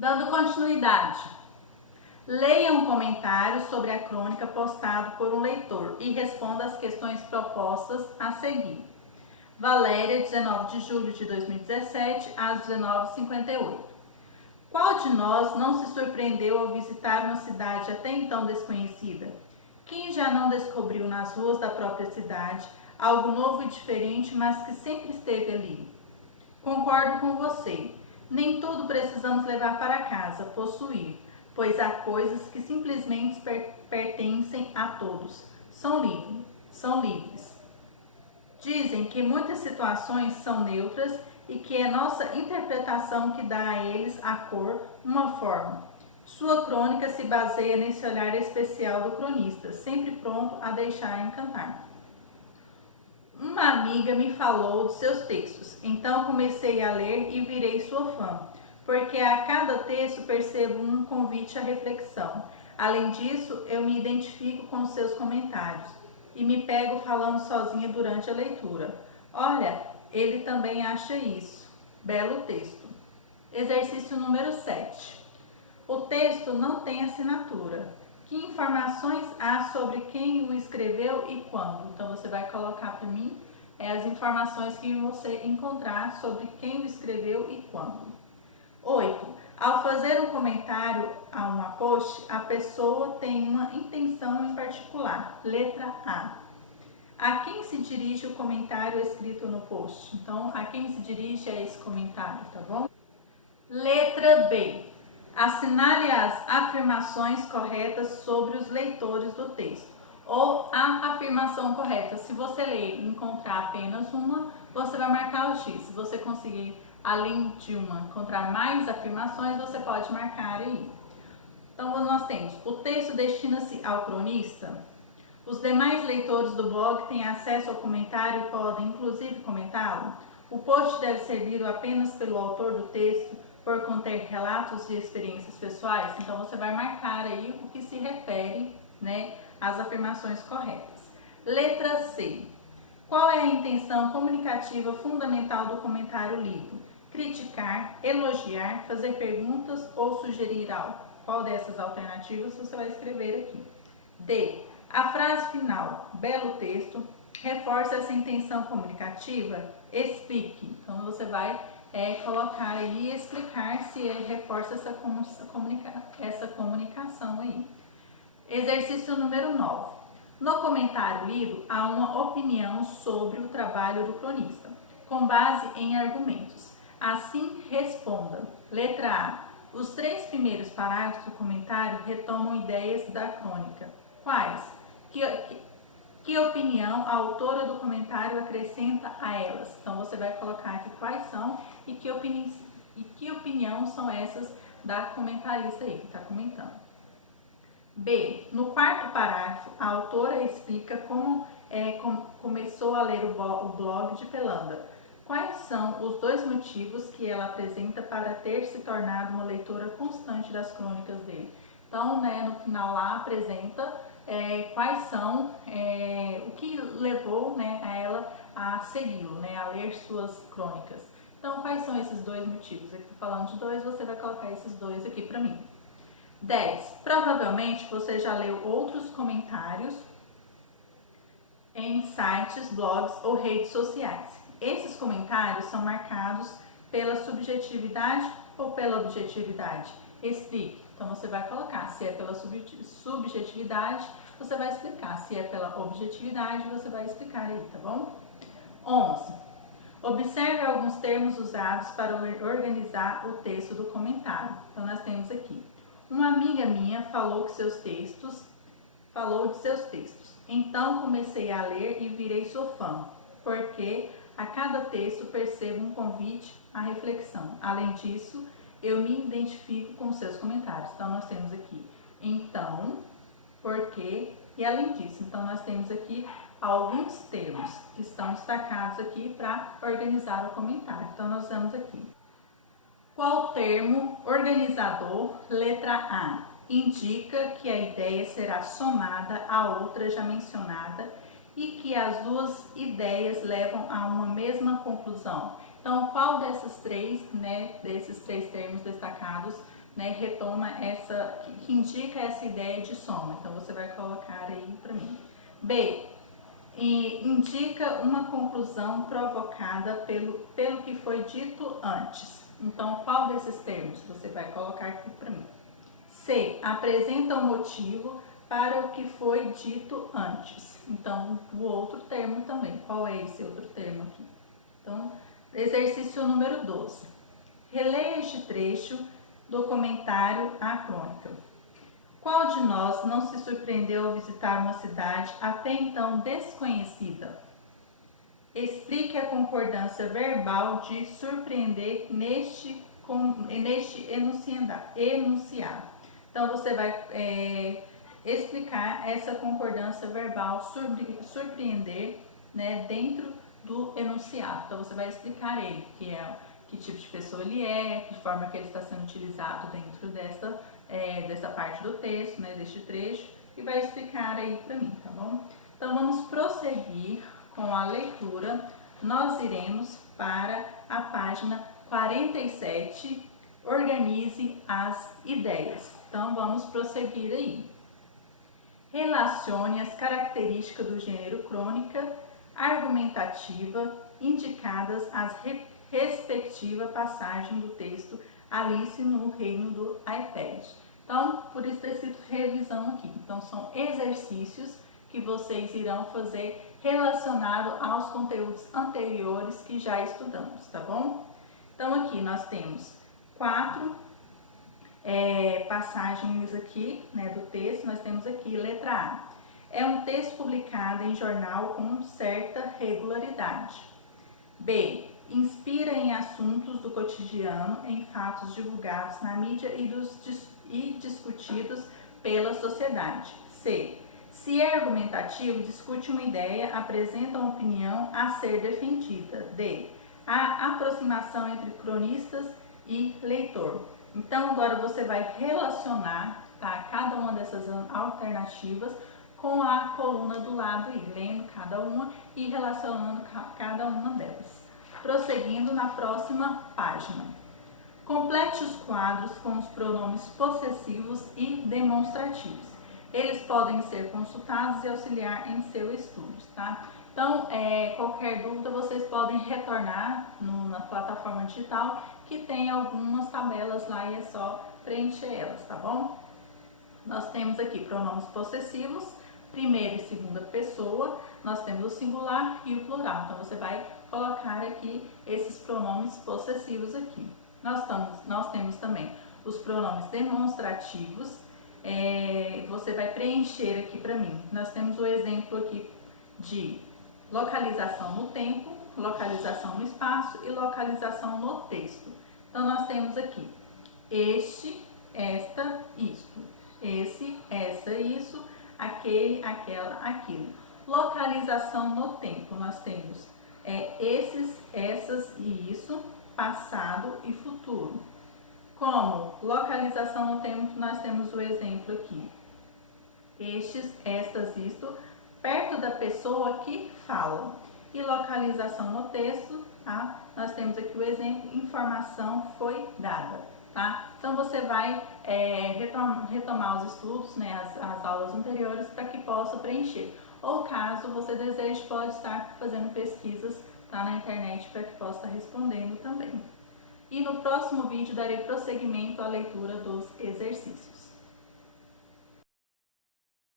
Dando continuidade, leia um comentário sobre a crônica postado por um leitor e responda as questões propostas a seguir. Valéria, 19 de julho de 2017, às 19h58. Qual de nós não se surpreendeu ao visitar uma cidade até então desconhecida? Quem já não descobriu nas ruas da própria cidade algo novo e diferente, mas que sempre esteve ali? Concordo com você. Nem tudo precisamos levar para casa, possuir, pois há coisas que simplesmente pertencem a todos. São livres. Dizem que muitas situações são neutras e que é nossa interpretação que dá a eles a cor, uma forma. Sua crônica se baseia nesse olhar especial do cronista, sempre pronto a deixar encantar. Uma amiga me falou de seus textos, então comecei a ler e virei sua fã, porque a cada texto percebo um convite à reflexão. Além disso, eu me identifico com seus comentários e me pego falando sozinha durante a leitura. Olha, ele também acha isso. Belo texto. Exercício número 7. O texto não tem assinatura. Que informações há sobre quem o escreveu e quando? Então você vai colocar para mim as informações que você encontrar sobre quem o escreveu e quando. 8. Ao fazer um comentário a uma post, a pessoa tem uma intenção em particular. Letra A. A quem se dirige o comentário escrito no post? Então, a quem se dirige a esse comentário, tá bom? Letra B. Assinale as afirmações corretas sobre os leitores do texto, ou a afirmação correta. Se você ler e encontrar apenas uma, você vai marcar o X. Se você conseguir, além de uma, encontrar mais afirmações, você pode marcar aí. Então, nós temos: o texto destina-se ao cronista. Os demais leitores do blog têm acesso ao comentário e podem, inclusive, comentá-lo. O post deve ser lido apenas pelo autor do texto, por conter relatos de experiências pessoais. Então você vai marcar aí o que se refere, às afirmações corretas. Letra C. Qual é a intenção comunicativa fundamental do comentário lido? Criticar, elogiar, fazer perguntas ou sugerir algo? Qual dessas alternativas você vai escrever aqui? D. A frase final, belo texto, reforça essa intenção comunicativa? Explique. Então você vai colocar aí e explicar se reforça essa comunicação aí. Exercício número 9. No comentário lido, há uma opinião sobre o trabalho do cronista, com base em argumentos. Assim, responda. Letra A. Os 3 primeiros parágrafos do comentário retomam ideias da crônica. Quais? Que opinião a autora do comentário acrescenta a elas? Então você vai colocar aqui quais são e que opinião são essas da comentarista aí que está comentando. B. No 4º parágrafo, a autora explica como começou a ler o blog de Pelanda. Quais são os 2 motivos que ela apresenta para ter se tornado uma leitora constante das crônicas dele? Então, no final lá apresenta quais são, o que levou a ela a segui-lo, a ler suas crônicas. Então, quais são esses 2 motivos? Aqui falando de 2, você vai colocar esses 2 aqui para mim. 10. Provavelmente você já leu outros comentários em sites, blogs ou redes sociais. Esses comentários são marcados pela subjetividade ou pela objetividade? Explique. Então você vai colocar, se é pela subjetividade, você vai explicar. Se é pela objetividade, você vai explicar aí, tá bom? 11. Observe alguns termos usados para organizar o texto do comentário. Então nós temos aqui: uma amiga minha falou de seus textos. Então comecei a ler e virei sua fã, porque a cada texto percebo um convite à reflexão. Além disso, eu me identifico com seus comentários. Então nós temos aqui então, porque e além disso. Então nós temos aqui alguns termos que estão destacados aqui para organizar o comentário. Então nós vamos aqui. Qual termo organizador? Letra A. Indica que a ideia será somada à outra já mencionada e que as 2 ideias levam a uma mesma conclusão. Então, qual desses 3, desses 3 termos destacados né, retoma que indica essa ideia de soma. Então você vai colocar aí para mim. B, indica uma conclusão provocada pelo que foi dito antes. Então, qual desses termos você vai colocar aqui para mim? C, apresenta um motivo para o que foi dito antes. Então, o outro termo também. Qual é esse outro termo aqui? Então, exercício número 12. Releia este trecho do comentário à crônica. Qual de nós não se surpreendeu ao visitar uma cidade até então desconhecida? Explique a concordância verbal de surpreender neste enunciado. Então, você vai explicar essa concordância verbal, surpreender, né, dentro do enunciado. Então, você vai explicar ele, que tipo de pessoa ele é, que forma que ele está sendo utilizado dentro dessa parte do texto, né, deste trecho, e vai explicar aí para mim, tá bom? Então, vamos prosseguir com a leitura. Nós iremos para a página 47, organize as ideias. Então, vamos prosseguir aí. Relacione as características do gênero crônica argumentativa indicadas às respectiva passagem do texto Alice no Reino do iPad. Então, por isso ter escrito revisão aqui. Então, são exercícios que vocês irão fazer relacionado aos conteúdos anteriores que já estudamos, tá bom? Então, aqui nós temos 4 passagens aqui, né, do texto. Nós temos aqui, letra A. É um texto publicado em jornal com certa regularidade. B. Inspira em assuntos do cotidiano, em fatos divulgados na mídia e discutidos pela sociedade. C. Se é argumentativo, discute uma ideia, apresenta uma opinião a ser defendida. D. A aproximação entre cronistas e leitor. Então, agora você vai relacionar, tá, cada uma dessas alternativas com a coluna do lado, e lendo cada uma e relacionando cada uma delas. Prosseguindo na próxima página. Complete os quadros com os pronomes possessivos e demonstrativos. Eles podem ser consultados e auxiliar em seu estudo, tá? Então, qualquer dúvida, vocês podem retornar na plataforma digital, que tem algumas tabelas lá e é só preencher elas, tá bom? Nós temos aqui pronomes possessivos, primeira e segunda pessoa, nós temos o singular e o plural. Então, você vai colocar aqui esses pronomes possessivos aqui. Nós temos também os pronomes demonstrativos. Você vai preencher aqui para mim. Nós temos o exemplo aqui de localização no tempo, localização no espaço e localização no texto. Então, nós temos aqui este, esta, isto, esse, essa, isso, aquele, aquela, aquilo. Localização no tempo, nós temos esses, essas e isso, passado e futuro. Como localização no tempo, nós temos o exemplo aqui. Estes, estas, isto, perto da pessoa que fala. E localização no texto, tá? Nós temos aqui o exemplo, informação foi dada, tá? Então, você vai retomar os estudos, né, as aulas anteriores, para que possa preencher. Ou caso você deseje, pode estar fazendo pesquisas, tá, na internet, para que possa estar respondendo também. E no próximo vídeo darei prosseguimento à leitura dos exercícios.